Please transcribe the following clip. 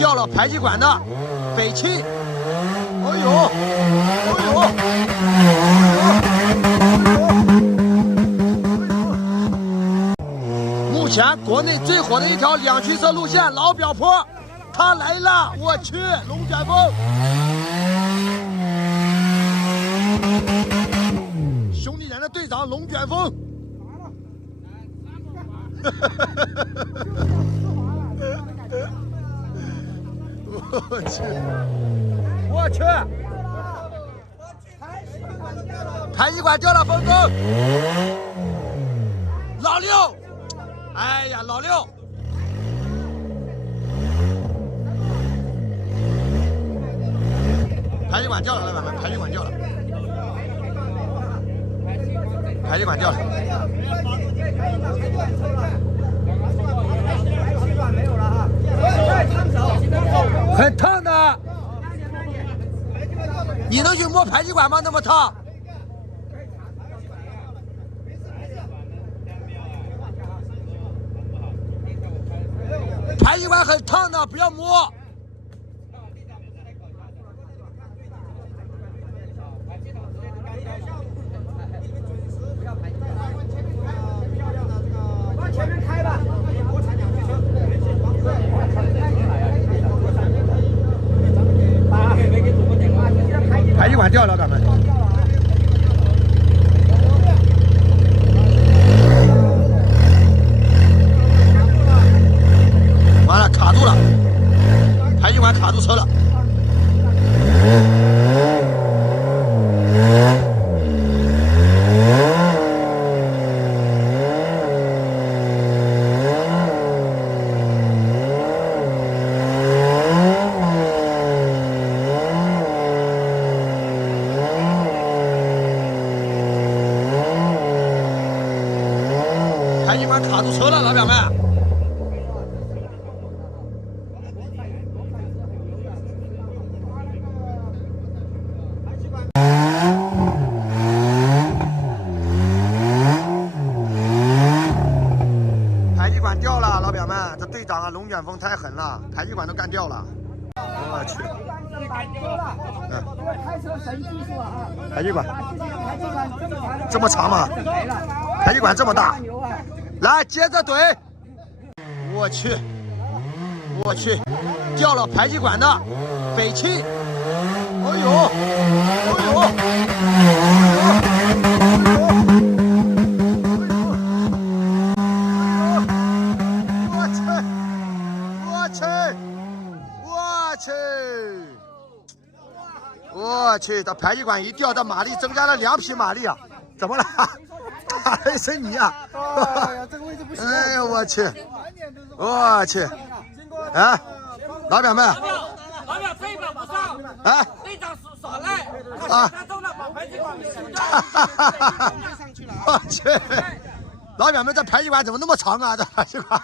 掉了排气管的北气。哎呦，哎呦，目前国内最火的一条两驱车路线老表坡，它来了！我去，龙卷风！兄弟连的队长龙卷风。我去！我去！排气管掉了，峰哥！老六！哎呀，老六！排气管掉了，老板们，排气管掉了，排气管掉了。很烫的，你能去摸排气管吗？那么烫。排气管很烫的，不要摸。往前面开吧。排气管掉了，老板们。完了，卡住了，排气管卡住车了。排气管卡住车了，老表们。排气管掉了，老表们，这队长啊，龙卷风太狠了，排气管都干掉了。我去。开车神技术啊！排气管这么长吗？排气管这么大，来接着怼！我去，我去，掉了排气管的北气！哎呦，哎呦，我去，我去，我去！我去，这排气管一掉，这马力增加了2匹马力啊！怎么了？打了一身泥啊！哎呀，这个位置不行！哎呦我去！我去！哎，老表们，老表这一把不上，哎，队长耍赖啊！他中了把排气管给输掉我去！老表们，这排气管怎么那么长啊？这排气管。